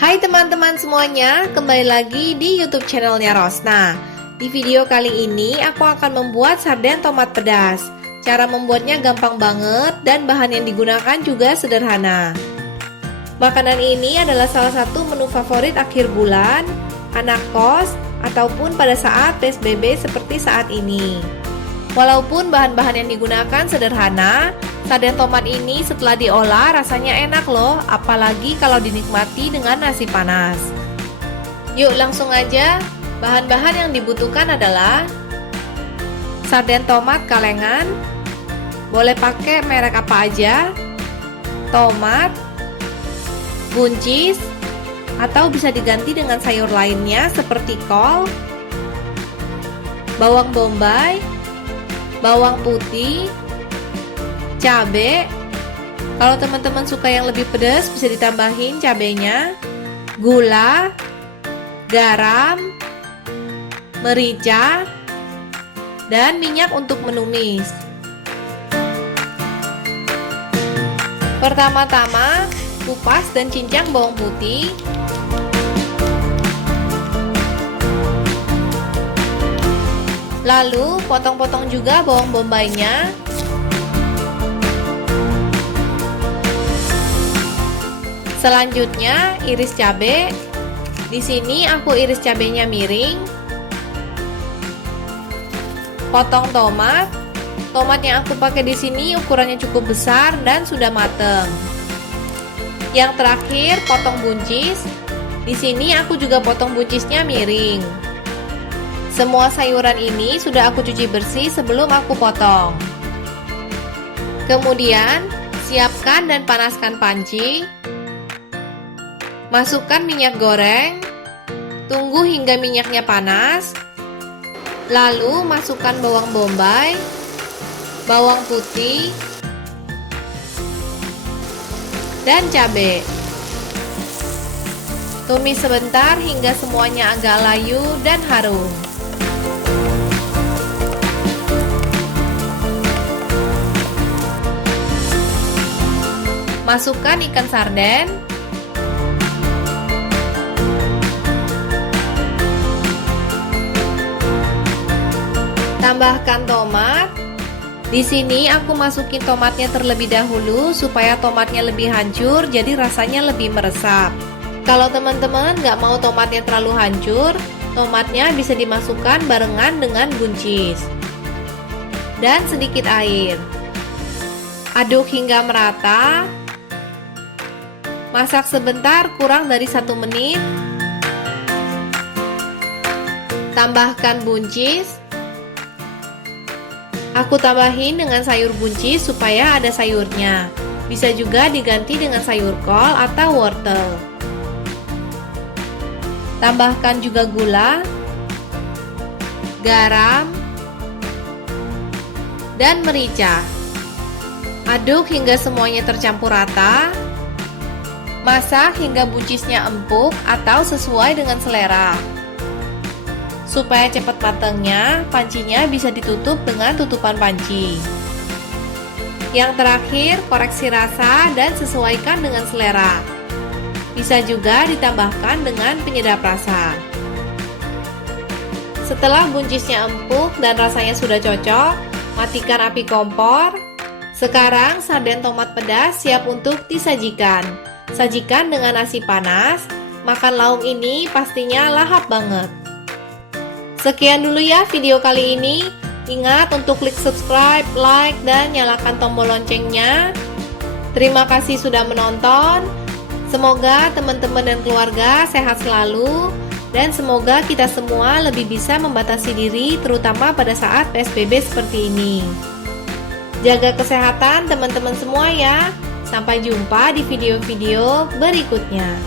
Hai teman-teman semuanya, kembali lagi di YouTube channelnya Rosna. Di video kali ini aku akan membuat sarden tomat pedas. Cara membuatnya gampang banget dan bahan yang digunakan juga sederhana. Makanan ini adalah salah satu menu favorit akhir bulan, anak kos, ataupun pada saat PSBB seperti saat ini. Walaupun bahan-bahan yang digunakan sederhana, sarden tomat ini setelah diolah rasanya enak loh, apalagi kalau dinikmati dengan nasi panas. Yuk langsung aja, bahan-bahan yang dibutuhkan adalah sarden tomat kalengan, boleh pakai merek apa aja, tomat, buncis, atau bisa diganti dengan sayur lainnya seperti kol, bawang bombay, bawang putih, cabai. Kalau teman-teman suka yang lebih pedas bisa ditambahin cabenya, gula, garam, merica, dan minyak untuk menumis. Pertama-tama kupas dan cincang bawang putih. Lalu potong-potong juga bawang bombaynya. Selanjutnya iris cabai. Di sini aku iris cabainya miring. Potong tomat. Tomat yang aku pakai di sini ukurannya cukup besar dan sudah mateng. Yang terakhir potong buncis. Di sini aku juga potong buncisnya miring. Semua sayuran ini sudah aku cuci bersih sebelum aku potong. Kemudian siapkan dan panaskan panci. Masukkan minyak goreng, tunggu hingga minyaknya panas, lalu masukkan bawang bombay, bawang putih, dan cabai. Tumis sebentar hingga semuanya agak layu dan harum. Masukkan ikan sarden. Tambahkan tomat. Di sini aku masukin tomatnya terlebih dahulu supaya tomatnya lebih hancur, jadi rasanya lebih meresap. Kalau teman-teman nggak mau tomatnya terlalu hancur, tomatnya bisa dimasukkan barengan dengan buncis dan sedikit air. Aduk hingga merata. Masak sebentar kurang dari 1 menit. Tambahkan buncis. Aku tambahin dengan sayur buncis supaya ada sayurnya. Bisa juga diganti dengan sayur kol atau wortel. Tambahkan juga gula, garam, dan merica. Aduk hingga semuanya tercampur rata. Masak hingga buncisnya empuk atau sesuai dengan selera. Supaya cepat matangnya, pancinya bisa ditutup dengan tutupan panci. Yang terakhir, koreksi rasa dan sesuaikan dengan selera. Bisa juga ditambahkan dengan penyedap rasa. Setelah buncisnya empuk dan rasanya sudah cocok, matikan api kompor. Sekarang sarden tomat pedas siap untuk disajikan. Sajikan dengan nasi panas. Makan lauk ini pastinya lahap banget. Sekian dulu ya video kali ini. Ingat untuk klik subscribe, like, dan nyalakan tombol loncengnya. Terima kasih sudah menonton. Semoga teman-teman dan keluarga sehat selalu. Dan semoga kita semua lebih bisa membatasi diri, terutama pada saat PSBB seperti ini. Jaga kesehatan teman-teman semua ya. Sampai jumpa di video-video berikutnya.